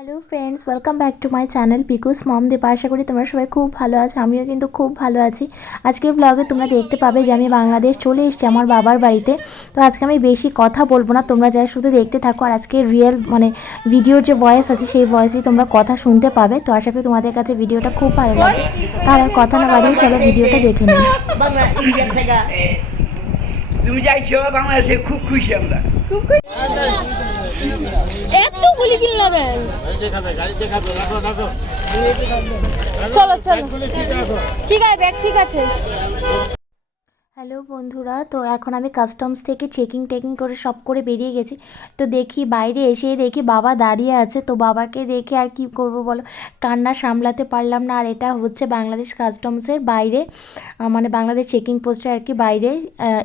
Hello friends, welcome back to my channel Piku's mom Deepa. আশা করি তোমরা সবাই খুব ভালো আছো, আমিও কিন্তু খুব ভালো আছি। আজকের ব্লগে তোমরা দেখতে পাবে যে আমি বাংলাদেশ চলে এসেছি আমার বাবার বাড়িতে। তো আজকে আমি বেশি কথা বলবো না, তোমরা যারা শুধু দেখতে থাকো। আর আজকে রিয়েল ভিডিওর যে ভয়েস আছে সেই ভয়েসেই তোমরা কথা শুনতে পাবে। তো আশা করি তোমাদের কাছে ভিডিওটা খুব ভালো লাগে। তাহলে আর কথা না বাড়িয়ে চলো ভিডিওটা দেখে নিই। তুমি যাইছো বাংলাদেশে, খুব খুশি আমরা। এতগুলি কিনলো কেন? চলো চলো, ঠিক আছে, ব্যাগ ঠিক আছে। হ্যালো বন্ধুরা, তো এখন আমি কাস্টমস থেকে চেকিং করে সব করে বেরিয়ে গেছি। তো দেখি বাইরে এসে দেখি বাবা দাঁড়িয়ে আছে। তো বাবাকে দেখে আর কি করব বলো, কান্না সামলাতে পারলাম না। আর এটা হচ্ছে বাংলাদেশ কাস্টমসের বাইরে, বাংলাদেশ চেকিং পোস্টে আর কি বাইরে।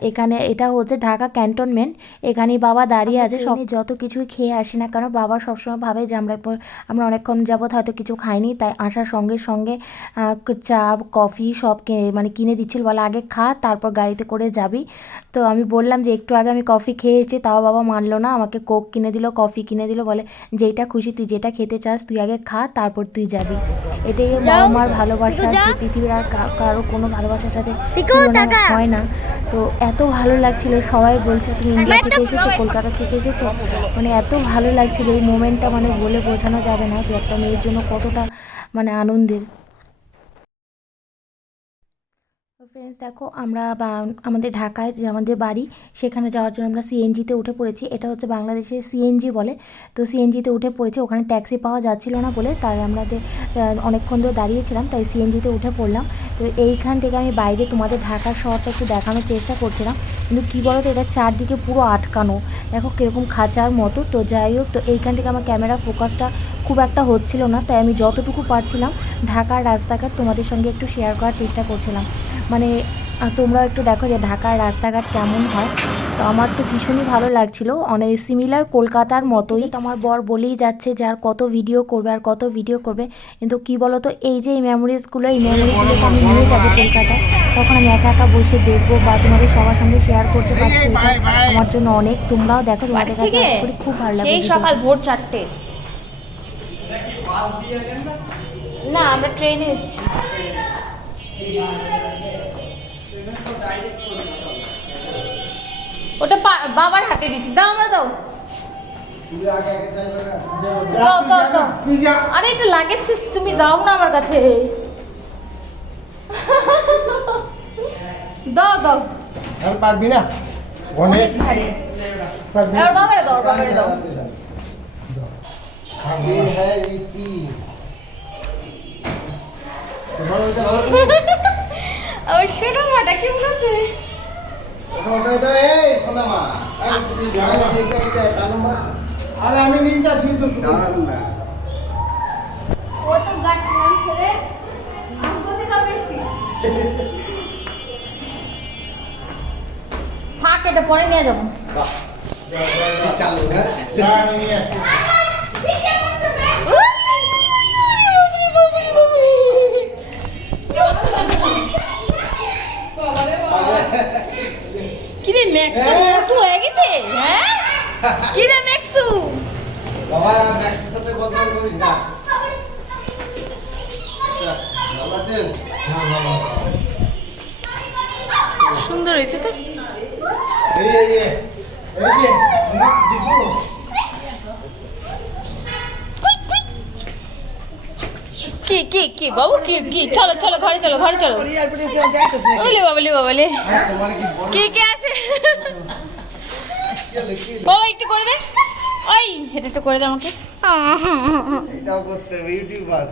এখানে এটা হচ্ছে ঢাকা ক্যান্টনমেন্ট, এখানেই বাবা দাঁড়িয়ে আছে। সব যত কিছুই খেয়ে আসি না কেন, বাবা সবসময় ভাবে যে আমরা অনেকক্ষণ যাবৎ হয়তো কিছু খাইনি, তাই আসার সঙ্গে সঙ্গে চা কফি সব কিনে দিচ্ছিল, বলে আগে খা তারপর গাড়িতে করে যাবি। তো আমি বললাম যে একটু আগে আমি কফি খেয়েছি, তাও বাবা মানলো না, আমাকে কোক কিনে দিল, কফি কিনে দিল, বলে যেইটা খুশি তুই যেটা খেতে চাস তুই আগে খা তারপর তুই যাবি। এটাই বাবা মার ভালোবাসা, যে পৃথিবীর আর কারো কোনো ভালোবাসার সাথে তুলনা হয় না। তো এত ভালো লাগছিল, সবাই বলছে তুমি ইন্ডিয়া থেকে এসেছো, কলকাতা থেকে এসেছো, এত ভালো লাগছিল এই মোমেন্টটা, বলে বোঝানো যাবে না যে একটা মেয়ের জন্য কতটা আনন্দের। ফ্রেন্ডস দেখো, আমরা আমাদের ঢাকায় যে আমাদের বাড়ি, সেখানে যাওয়ার জন্য আমরা সিএনজিতে উঠে পড়েছি। এটা হচ্ছে বাংলাদেশে সিএনজি বলে। তো সিএনজিতে উঠে পড়েছি, ওখানে ট্যাক্সি পাওয়া যাচ্ছিল না বলে, তাই আমাদের অনেকক্ষণ ধরে দাঁড়িয়েছিলাম, তাই সিএনজিতে উঠে পড়লাম। তো এইখান থেকে আমি বাইরে তোমাদের ঢাকার শহরটা একটু দেখানোর চেষ্টা করছিলাম, কিন্তু কী বলো তো, এটা চারদিকে পুরো আটকানো, দেখো কীরকম খাঁচার মতো। তো যাই হোক, তো এইখান থেকে আমার ক্যামেরা ফোকাসটা খুব একটা হচ্ছিল না, তাই আমি যতটুকু পারছিলাম ঢাকার রাস্তাঘাট তোমাদের সঙ্গে একটু শেয়ার করার চেষ্টা করছিলাম। তোমরা একটু দেখো যে ঢাকার রাস্তাঘাট কেমন হয়। তো আমার তো ভীষণই ভালো লাগছিল, অনেক সিমিলার কলকাতার মতোই। তো আমার বর বলেই যাচ্ছে যে আর কত ভিডিও করবে আর কত ভিডিও করবে, কিন্তু কী বলো তো, এই যে এই মেমোরিগুলোকে আমি নিয়ে যাবো কলকাতায়, তখন আমি একা একা বসে দেখবো বা তোমাদের সবার সঙ্গে শেয়ার করতে পারছি, এটা আমার জন্য অনেক। তোমরাও দেখো, তোমাদের কাছে আশা করি খুব ভালো লাগবে। সেই সকাল ভোর 4টে না, আমরা ট্রেনে এসেছি। ওটা বাবার হাতে দিছি, দাও আমরা দাও দাও দাও দাও। আরে এটা লাগেজ, তুমি দাও না আমার কাছে, দাও দাও। আর পারবি না, অনেক ভারী। এবার বাবারে দাও, বাবারে দাও। ये है रीति। ওই শোনো মাটা কি বলছে, ওটা এই সোনা মা, আরে আমি নিতে আসি তো দাঁড়ান না। ও তো গাছ নামছে রে, আমি কোথায় কাজ বেশি থাক, এটা পরে নিয়ে যাবো। চালু হ্যাঁ, আমি নিয়ে আসি। কিরে ম্যাক্স তো মোটু হয়ে গেছে, হ্যাঁ কিরে ম্যাক্সু বাবা ম্যাক্সের সাথে কথা বলিস না। ভালো আছেন? হ্যাঁ ভালো আছি। সুন্দর হয়েছে তো। এই যে না দেখো, কি কি কি বাবু, কি কি, চলো চলো ঘরে চলো, ঘরে চলো। ওলে বাবলে বাবলে, তোমার কি বড় কি কি আছে বাবা, একটু করে দে, ওই এটা একটু করে দে আমাকে। এটাও করতে হবে, ইউটিউবার।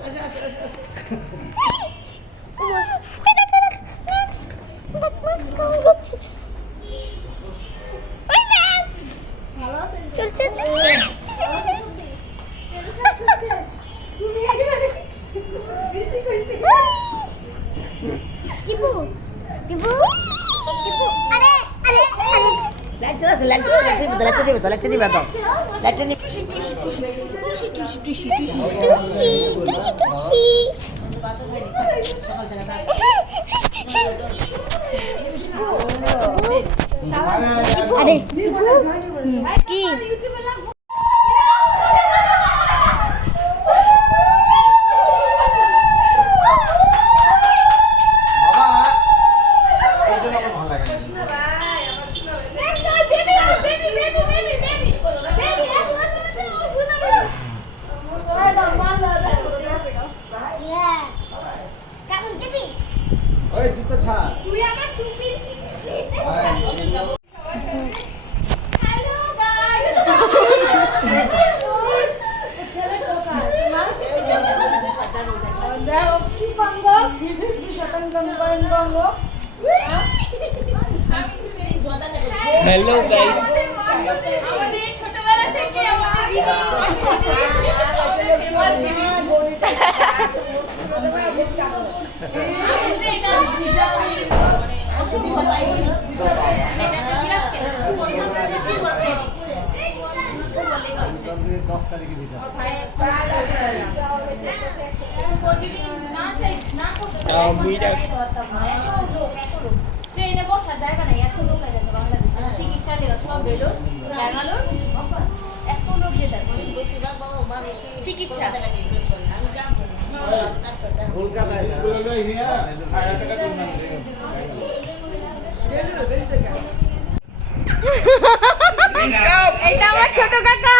চল চল চল। আরে কি হ্যালো গাইস, আমাদের ছোটবেলা থেকে আমাদের গণতন্ত্রের 10 তারিখে ভিতরে ট্রেনে বসার জায়গা নাই, এত লোক লাগে বাংলাদেশে চিকিৎসা লেগে সব এলো ব্যাঙ্গালোর, এত লোক যেতে চিকিৎসা কলকাতায় না এটা আমার ছোট কাকা,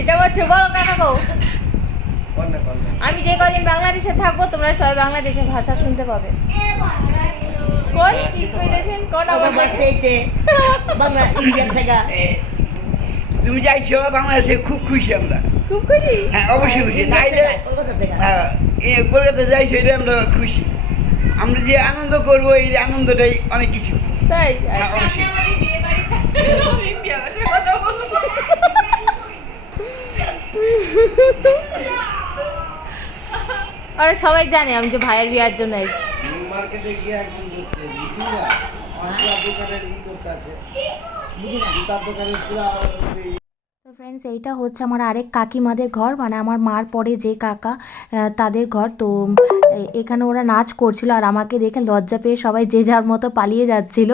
এটা আমার বড় কাকা গো। আমি যে কদিন বাংলাদেশে থাকবো তোমরা সবাই বাংলাদেশের ভাষা শুনতে পাবে। কোন কি কইতেছেন, কোন আবার বাসতেছে বাংলা ইন্ডিয়া থেকে। তুমি যাইছো বাংলাদেশে, খুব খুশি আমরা। খুব খুশি। হ্যাঁ অবশ্যই খুশি, নাইলে কলকাতা থেকে। কলকাতা যাইছো এটা আমরা খুশি। আমরা যে আনন্দ করবো এই আনন্দটাই অনেক কিছু। তাই হ্যাঁ, অবশ্যই। আরে সবাই জানে আমি যে ভাইয়ের বিয়ার জন্য আইছি। নিউ মার্কেটে গিয়ে একজন করছে বুঝিনা অনেক দোকানের করতে আছে বুঝিনা জুতার দোকানের পুরো তো ফ্রেন্ডস, এইটা হচ্ছে আমার আরেক কাকিমাদের ঘর, মানে আমার মার পরে যে কাকা তাদের ঘর। তো এখানে ওরা নাচ করছিল আর আমাকে দেখে লজ্জা পেয়ে সবাই যে যার মতো পালিয়ে যাচ্ছিল।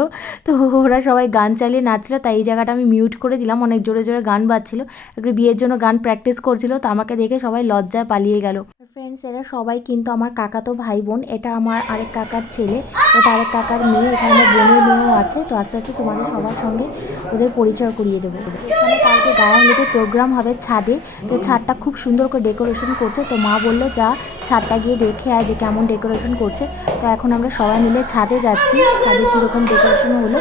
তো ওরা সবাই গান চালিয়ে নাচছিল, তাই এই জায়গাটা আমি মিউট করে দিলাম। অনেক জোরে জোরে গান বাজছিল, একটু বিয়ের জন্য গান প্র্যাকটিস করছিল, তো আমাকে দেখে সবাই লজ্জায় পালিয়ে গেল। ফ্রেন্ডস, এরা সবাই কিন্তু আমার কাকাতো ভাই বোন। এটা আমার আরেক কাকার ছেলে, এটা আরেক কাকার মেয়ে, এখানে আমার বোনের মেয়েও আছে। তো আস্তে আস্তে তোমাদের সবার সঙ্গে ওদের পরিচয় করিয়ে দেবো। এখানে কালকে গায়ে হলুদের প্রোগ্রাম হবে ছাদে, তো ছাদটা খুব সুন্দর করে ডেকোরেশন করছে। তো মা বললো যা ছাদটা গিয়ে দেখে আয় যে কেমন ডেকোরেশন করছে। তো এখন আমরা সবাই মিলে ছাদে যাচ্ছি, ছাদে কীরকম ডেকোরেশন হলো,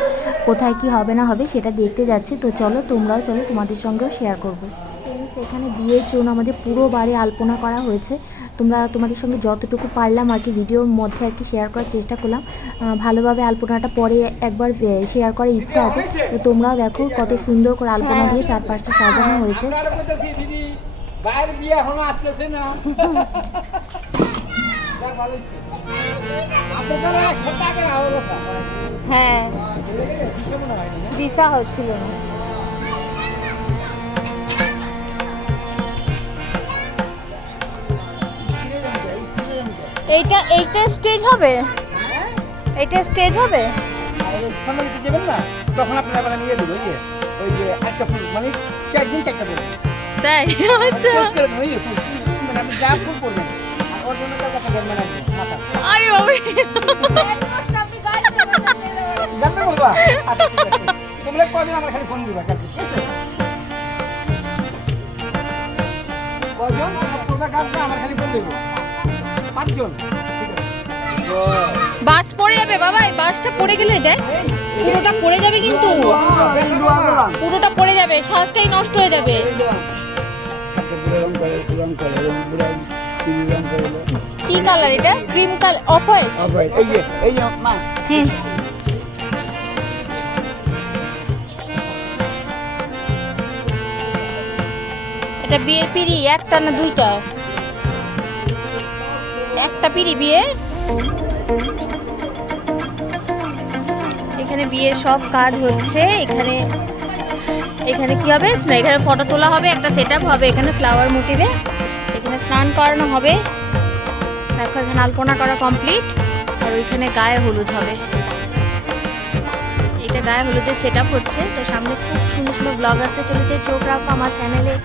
কোথায় কি হবে না হবে সেটা দেখতে যাচ্ছি। তো চলো তোমরাও চলো, তোমাদের সঙ্গেও শেয়ার করবো। ফ্রেন্ডস, এখানে বিয়ের জন্য আমাদের পুরো বাড়ি আলপনা করা হয়েছে। তোমাদের সঙ্গে যতটুকু পারলাম আর কি ভিডিওর মধ্যে আর কি শেয়ার করার চেষ্টা করলাম। ভালোভাবে আলপনাটা পরে একবার শেয়ার করার ইচ্ছা আছে। তো তোমরাও দেখো কত সুন্দর করে আলপনা দিয়ে চারপাশটা সাজানো হয়েছে। বাইরে বিয়ে এখনো আসতেছে না। হ্যাঁ ভিসা হচ্ছিল না। এইটা স্টেজ হবে, এইটা স্টেজ হবে। সামনে দিতে যাবেন না, তখন আপনারা আবার নিয়ে দেবো। ওই যে একটা ফুল মানে 4 দিন 4টা দেবেন। তাই আচ্ছা, মানে আপনি যা ফুল করবেন আর ওর জন্য টাকা দেবেন না মাথা। আরে বাবা জানতে বলবা? আচ্ছা ঠিক আছে, তোমরা কদিন আমার খালি ফোন দিবা, ঠিক আছে? কজন তোমরা কাজ না আমার খালি ফোন দেবো, 5 জন। ঠিক আছে, বাস পড়ে যাবে বাবা, এই বাসটা পড়ে গেলে দেখ পুরোটা পড়ে যাবে, কিন্তু পুরোটা পড়ে যাবে, শ্বাসটাই নষ্ট হয়ে যাবে। কি কালার এটা? Cream colour, off white. এই যে মা, এটা বিয়ের পিড়ি, একটা না দুইটা? একটা পিড়ি বিয়ে। এখানে বিয়ের সব কাজ হচ্ছে। এখানে কি হবে, এখানে ফটো তোলা হবে, একটা সেটআপ হবে, এখানে ফ্লাওয়ার মোটিভে, এখানে স্নান করানো হবে। দেখো এখানে আলপনা করা কমপ্লিট, আর ওইখানে গায়ে হলুদ হবে। এটা গায়ে হলুদের সেটআপ হচ্ছে। তো সামনে খুব সুন্দর সুন্দর ব্লগ আসতে চলেছে, চোখ রাখো আমার চ্যানেলে।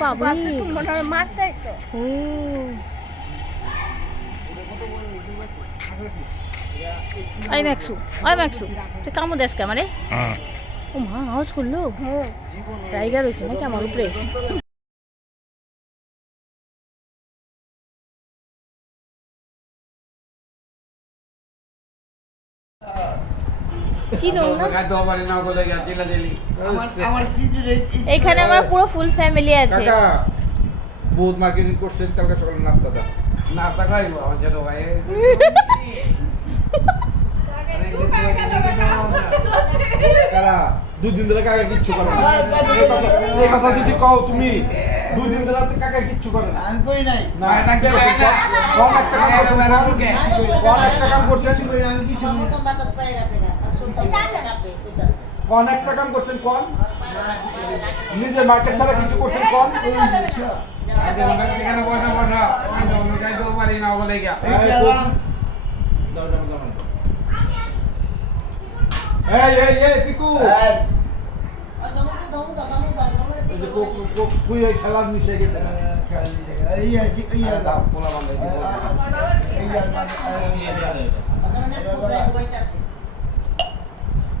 পাবলিক মারতে আসছে। ও আই ম্যাক্সু তুই কামো দেশ কে মানে ও মা আওয়াজ করলো টাইগার হয়েছে নাকি আমার উপরে চিনো না আমার এখানে আমার পুরো ফুল ফ্যামিলি আছে কাকা বহুত মার্কেটিং করছেন কালকে সকালে নাস্তাটা নাস্তা খাইবো আমার ছোট ভাই কারা 2 দিন ধরে কাকা কিচ্ছু করে না এই কথা যদি কও তুমি 2 দিন ধরে তো কাকা কিচ্ছু করে না আমি কই নাই না কোন একটা কাম করছেন আমি কিছু মতন বাতাস পেয়ে গেছে না আর সত্যি কাঁপে কইতাছে কোন একটা কাম করছেন কোন নিজের মার্কেট ছাড়া কিছু করছেন কোন এই পিকু তুই এই খেলার মিশে গেছে না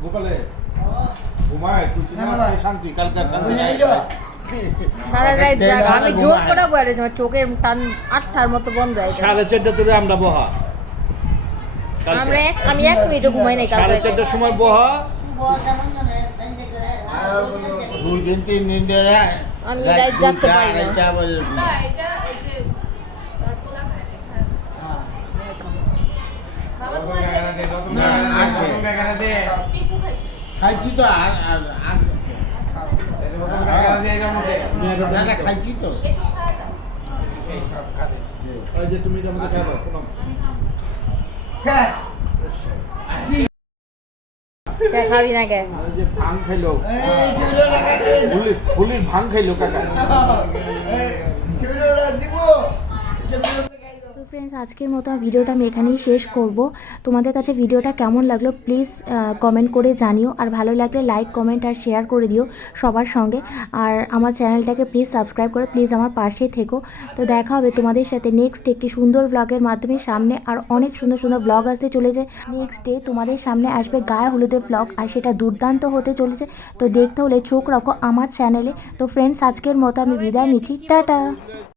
গোপালে ঘুমায় তুই শান্তি কালকার শান্তি সারা রাত জাগা আমি জোর করে বলে তোমার চোখের টান আটটার মতো বন্ধ হয়ে যায় 4:30 ধরে আমরা বহা আমি 1 মিনিটও ঘুমাই নাই কালকে 4:30 সময় বহা দুই দিন 3 দিন ধরে আমি রাত জাগতে পারি না খাইছি তো আর খাইছি তো ওই যে তুমি যে আমাদের খাবার শোনো খাবি না কে ওই যে ভাং খাইলো পুলিশ ভাং খাইলো কাকা তো ফ্রেন্ডস আজকের মতো ভিডিওটা আমি এখানেই শেষ করব। তোমাদের কাছে ভিডিওটা কেমন লাগলো প্লিজ কমেন্ট করে জানিও, আর ভালো লাগলে লাইক কমেন্ট আর শেয়ার করে দিও সবার সঙ্গে, আর আমার চ্যানেলটাকে প্লিজ সাবস্ক্রাইব করে প্লিজ আমার পাশে থেকো। তো দেখা হবে তোমাদের সাথে নেক্সট একটি সুন্দর ব্লগের মাধ্যমে। সামনে আর অনেক সুন্দর সুন্দর ব্লগ আসতে চলেছে। নেক্সট ডে তোমাদের সামনে আসবে গায়ে হলুদের ব্লগ, আর সেটা দুর্দান্ত হতে চলেছে। তো দেখতে হলে চোখ রাখো আমার চ্যানেলে। তো ফ্রেন্ডস আজকের মতো আমি বিদায় নিচ্ছি, টাটা।